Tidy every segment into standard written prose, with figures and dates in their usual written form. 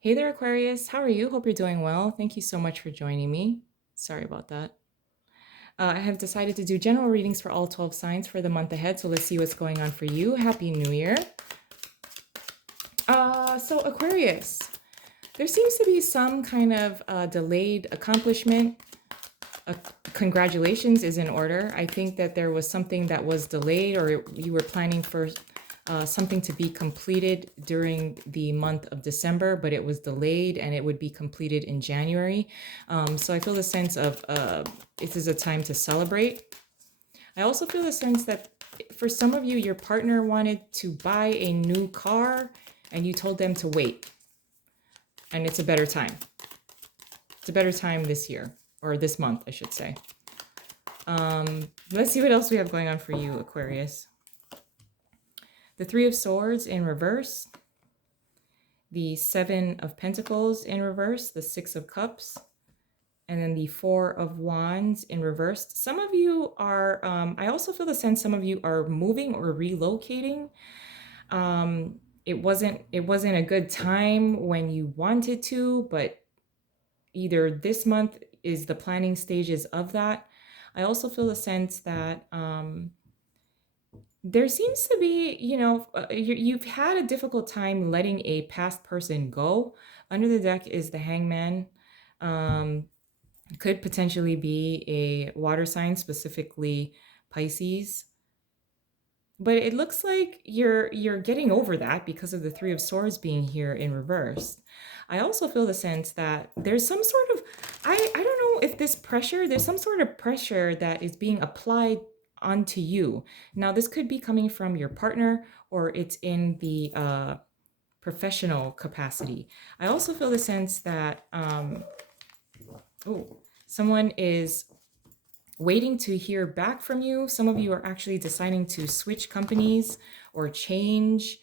Hey there, Aquarius. How are you? Hope you're doing well. Thank you so much for joining me. Sorry about that. I have decided to do general readings for all 12 signs for the month ahead. So let's see what's going on for you. Happy New Year. So Aquarius, there seems to be some kind of delayed accomplishment. Uh, Congratulations is in order. I think that there was something that was delayed, or you were planning for something to be completed during the month of December, but it was delayed and it would be completed in January. So I feel the sense of this is a time to celebrate. I also feel the sense that for some of you, your partner wanted to buy a new car and you told them to wait. And it's a better time. It's a better time this year, or this month, I should say. Let's see what else we have going on for you, Aquarius. The Three of Swords in reverse, the Seven of Pentacles in reverse, the Six of Cups, and then the Four of Wands in reverse. Some of you are, I also feel the sense some of you are moving or relocating. It wasn't a good time when you wanted to, but either this month is the planning stages of that. I also feel the sense that there seems to be, you've had a difficult time letting a past person go. Under the deck is the Hangman. Um, could potentially be a water sign, specifically Pisces. But it looks like you're getting over that because of the Three of Swords being here in reverse. I also feel the sense that there's some sort of, I don't know if this pressure, there's some sort of pressure that is being applied onto you. Now, this could be coming from your partner or it's in the professional capacity. I also feel the sense that someone is waiting to hear back from you. Some of you are actually deciding to switch companies or change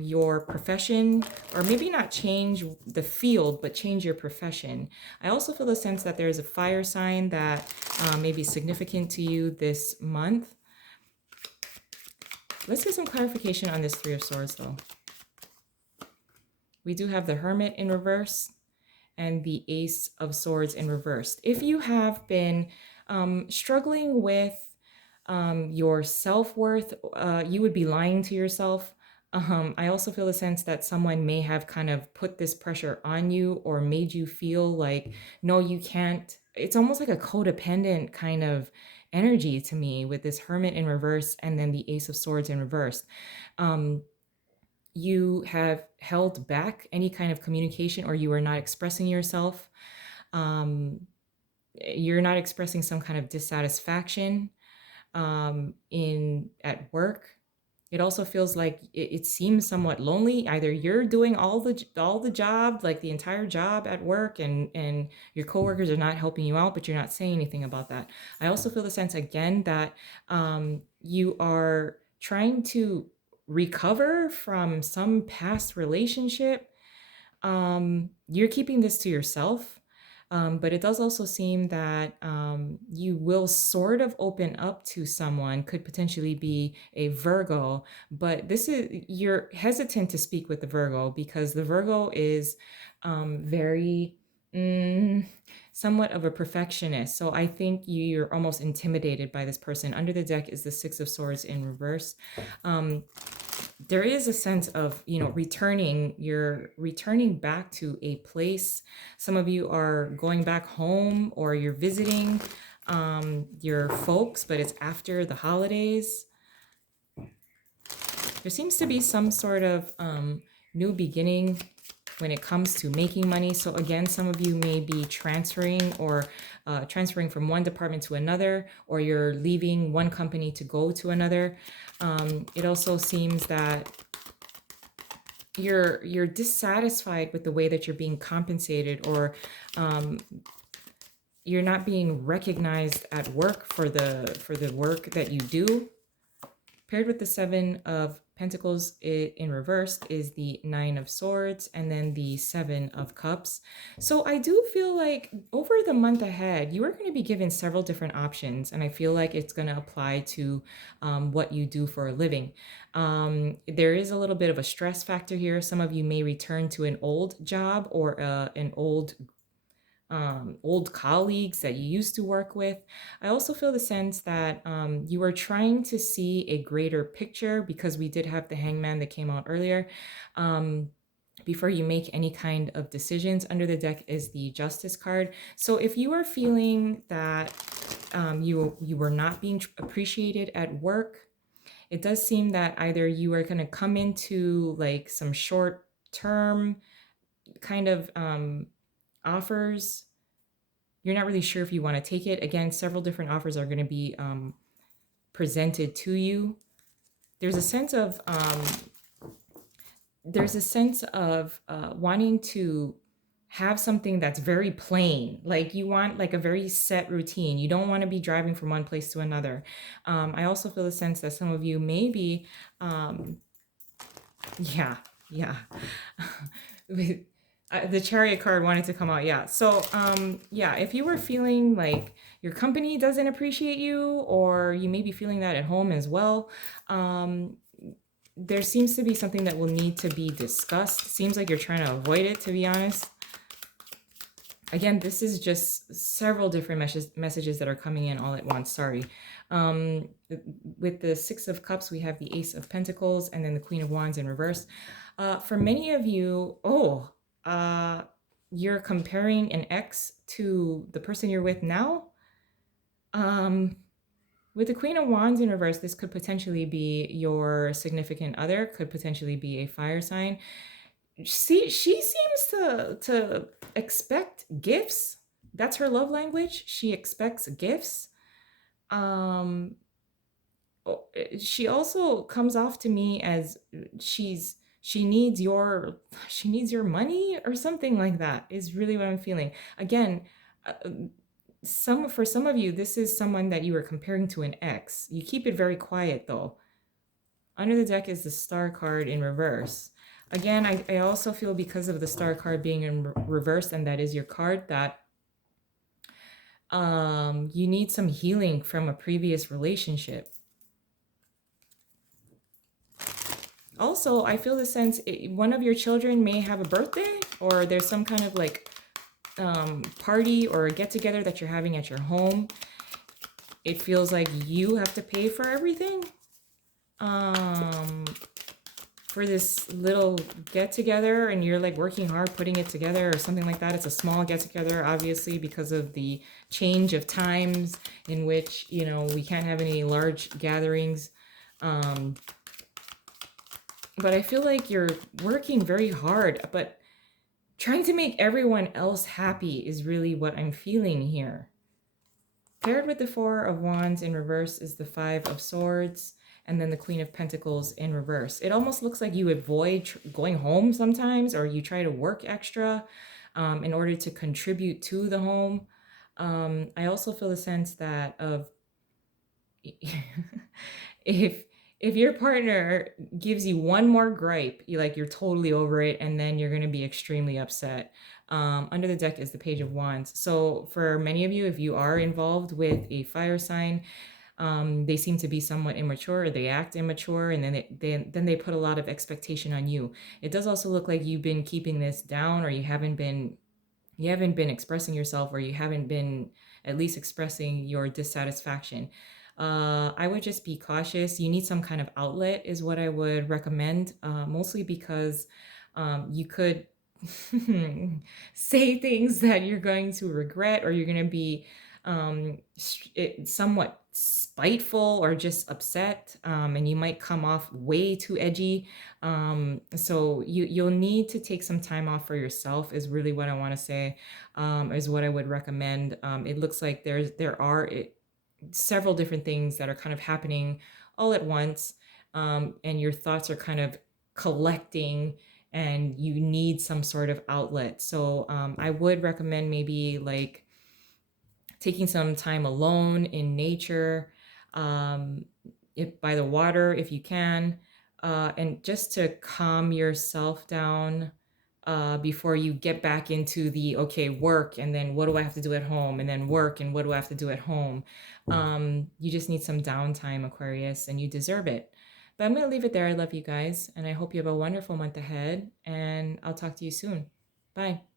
your profession, or maybe not change the field, but change your profession. I also feel the sense that there's a fire sign that may be significant to you this month. Let's get some clarification on this Three of Swords, though. We do have the Hermit in reverse and the Ace of Swords in reverse. If you have been struggling with your self-worth, you would be lying to yourself. I also feel the sense that someone may have kind of put this pressure on you or made you feel like, no, you can't. It's almost like a codependent kind of energy to me with this Hermit in reverse and then the Ace of Swords in reverse. You have held back any kind of communication, or you are not expressing yourself. You're not expressing some kind of dissatisfaction in at work. It also feels like it seems somewhat lonely. Either you're doing all the job, like the entire job at work, and your coworkers are not helping you out, but you're not saying anything about that. I also feel the sense again that you are trying to recover from some past relationship. You're keeping this to yourself. But it does also seem that you will sort of open up to someone, could potentially be a Virgo, but you're hesitant to speak with the Virgo because the Virgo is very somewhat of a perfectionist. So I think you're almost intimidated by this person. Under the deck is the Six of Swords in reverse. There is a sense of, you're returning back to a place. Some of you are going back home, or you're visiting your folks, but it's after the holidays. There seems to be some sort of new beginning when it comes to making money. So again, some of you may be transferring from one department to another, or you're leaving one company to go to another. It also seems that you're dissatisfied with the way that you're being compensated, or you're not being recognized at work for the work that you do. Paired with the Seven of Pentacles in reversed is the Nine of Swords and then the Seven of Cups. So I do feel like over the month ahead, you are going to be given several different options. And I feel like it's going to apply to what you do for a living. There is a little bit of a stress factor here. Some of you may return to an old job or an old colleagues that you used to work with. I also feel the sense that you are trying to see a greater picture because we did have the Hangman that came out earlier. Before you make any kind of decisions, under the deck is the Justice card. So if you are feeling that you were not being appreciated at work, it does seem that either you are going to come into like some short term kind of offers. You're not really sure if you want to take it. Again, several different offers are going to be presented to you. There's a sense of wanting to have something that's very plain. Like you want like a very set routine. You don't want to be driving from one place to another. I also feel the sense that some of you may be, yeah. The Chariot card wanted to come out. Yeah. So, yeah, if you were feeling like your company doesn't appreciate you, or you may be feeling that at home as well, there seems to be something that will need to be discussed. Seems like you're trying to avoid it, to be honest. Again, this is just several different messages that are coming in all at once. Sorry. With the Six of Cups, we have the Ace of Pentacles and then the Queen of Wands in reverse. For many of you, you're comparing an ex to the person you're with now. With the Queen of Wands in reverse, this could potentially be your significant other, could potentially be a fire sign. She seems to expect gifts. That's her love language. She expects gifts. She also comes off to me as she needs your money or something like that, is really what I'm feeling. Again, for some of you, this is someone that you are comparing to an ex. You keep it very quiet though. Under the deck is the Star card in reverse. Again, I also feel because of the Star card being in reverse, and that is your card, that you need some healing from a previous relationship. Also, I feel the sense one of your children may have a birthday, or there's some kind of like party or a get-together that you're having at your home. It feels like you have to pay for everything. For this little get-together, and you're like working hard putting it together or something like that. It's a small get-together, obviously, because of the change of times in which, you know, we can't have any large gatherings. But I feel like you're working very hard, but trying to make everyone else happy is really what I'm feeling here. Paired with the Four of Wands in reverse is the Five of Swords, and then the Queen of Pentacles in reverse. It almost looks like you avoid going home sometimes, or you try to work extra in order to contribute to the home. I also feel the sense that if your partner gives you one more gripe, you're totally over it, and then you're going to be extremely upset. Under the deck is the Page of Wands. So for many of you, if you are involved with a fire sign, they seem to be somewhat immature, or they act immature, and then they put a lot of expectation on you. It does also look like you've been keeping this down, or you haven't been expressing yourself, or you haven't been at least expressing your dissatisfaction. I would just be cautious. You need some kind of outlet is what I would recommend, mostly because you could say things that you're going to regret, or you're going to be somewhat spiteful or just upset, and you might come off way too edgy. So you'll need to take some time off for yourself, is really what I want to say, is what I would recommend. It looks like there are several different things that are kind of happening all at once, and your thoughts are kind of collecting, and you need some sort of outlet. So I would recommend maybe like taking some time alone in nature. if by the water if you can, and just to calm yourself down before you get back into the okay work and then what do I have to do at home and then work and what do I have to do at home. You just need some downtime, Aquarius, and you deserve it. But I'm going to leave it there. I love you guys, and I hope you have a wonderful month ahead, and I'll talk to you soon. Bye.